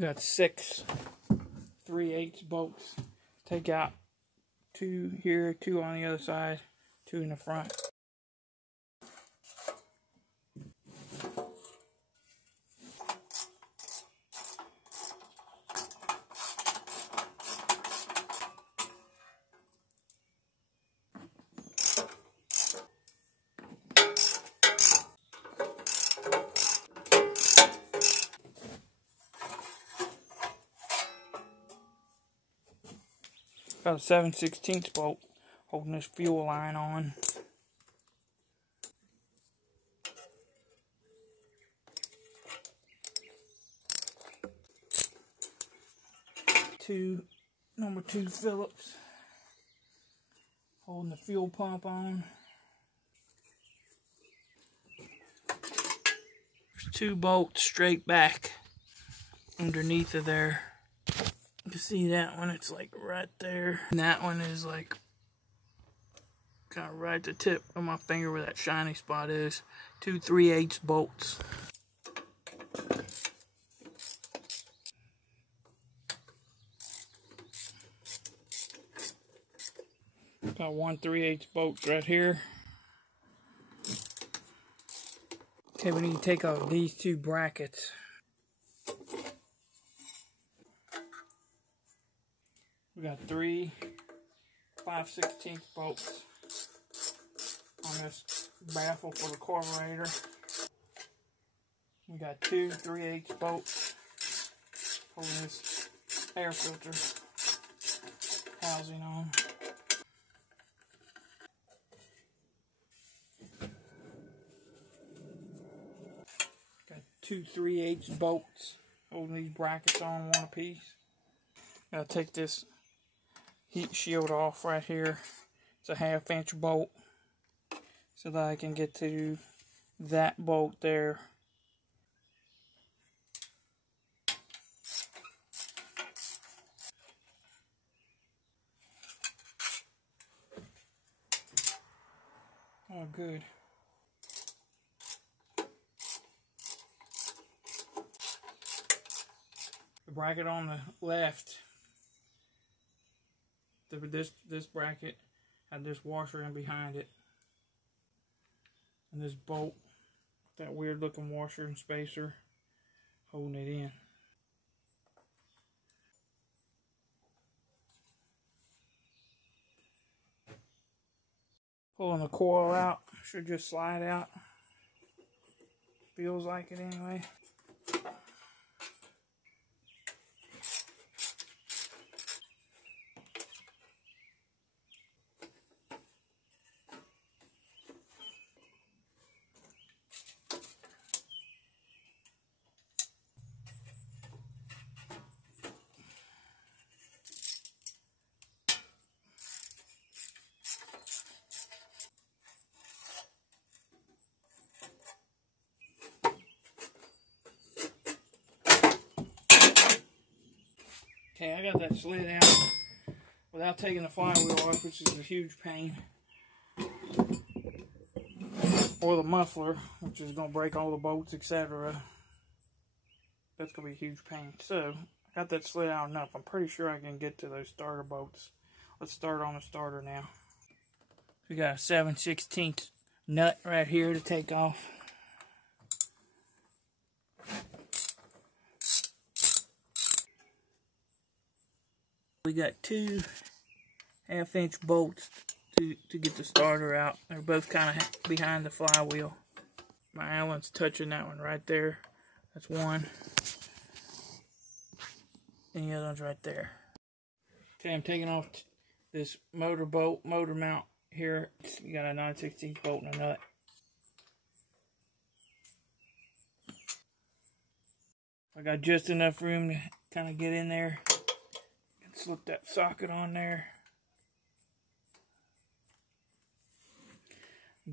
Got 6 3/8 bolts. Take out 2 here, 2 on the other side, 2 in the front. Got a 7/16 bolt holding this fuel line on. Number 2 Phillips holding the fuel pump on. There's 2 bolts straight back underneath of there. You can see that one, it's like right there. And that one is like kind of right at the tip of my finger where that shiny spot is. 2 3/8 bolts. Got 1 3/8 bolt right here. Okay, we need to take out these 2 brackets. We got 3 5/16 bolts on this baffle for the carburetor. We got 2 3/8 bolts holding this air filter housing on. Got 2 3/8 bolts holding these brackets on, 1 apiece. Gotta take this heat shield off right here. It's a 1/2 inch bolt so that I can get to that bolt there. Oh, good. The bracket on the left, this bracket had this washer in behind it, and this bolt, that weird looking washer and spacer holding it in. Pulling the coil out, should just slide out. Feels like it anyway. Okay, I got that slid out without taking the flywheel off, which is a huge pain. Or the muffler, which is going to break all the bolts, etc. That's going to be a huge pain. So, I got that slid out enough. I'm pretty sure I can get to those starter bolts. Let's start on the starter now. We got a 7/16 nut right here to take off. We got 2 1/2-inch bolts to get the starter out. They're both kind of behind the flywheel. My Allen's touching that one right there. That's one. And the other one's right there. Okay, I'm taking off this motor mount here. You got a 9/16 bolt and a nut. I got just enough room to kind of get in there. Slip that socket on there.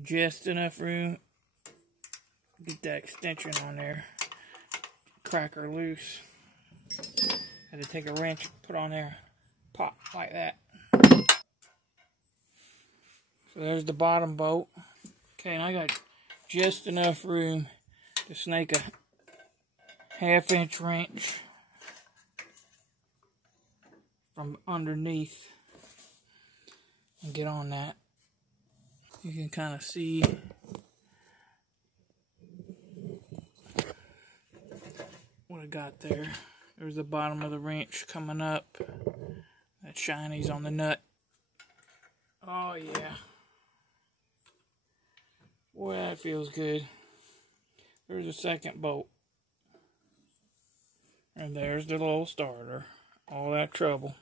Just enough room. Get that extension on there. Crack her loose. Had to take a wrench, put on there, pop like that. So there's the bottom bolt. Okay, and I got just enough room to snake a 1/2-inch wrench from underneath and get on that. You can kind of see what I got there. There's the bottom of the wrench coming up. That shiny's on the nut. Oh yeah. Boy, that feels good. There's a second bolt. And there's the little starter. All that trouble.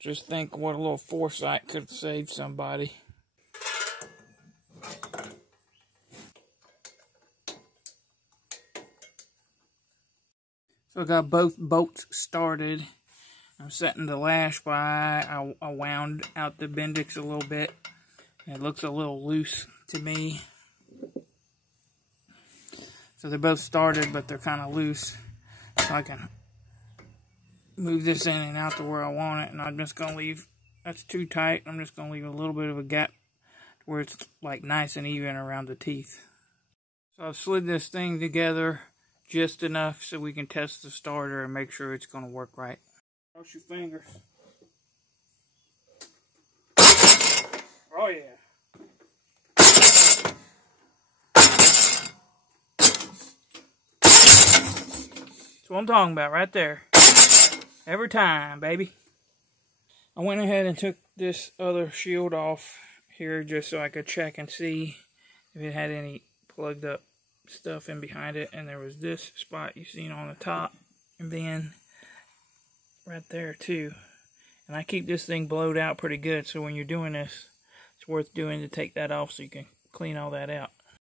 Just think what a little foresight could have saved somebody. So I got both bolts started. I'm setting the lash by. I wound out the Bendix a little bit. It looks a little loose to me. So they're both started, but they're kind of loose. So I can move this in and out to where I want it. And I'm just going to leave, that's too tight. I'm just going to leave a little bit of a gap where it's like nice and even around the teeth. So I've slid this thing together just enough so we can test the starter and make sure it's going to work right. Cross your fingers. Oh yeah. That's what I'm talking about right there. Every time, baby. I went ahead and took this other shield off here just so I could check and see if it had any plugged up stuff in behind it. And there was this spot you seen on the top, and then right there too. And I keep this thing blowed out pretty good, so when you're doing this, it's worth doing to take that off so you can clean all that out.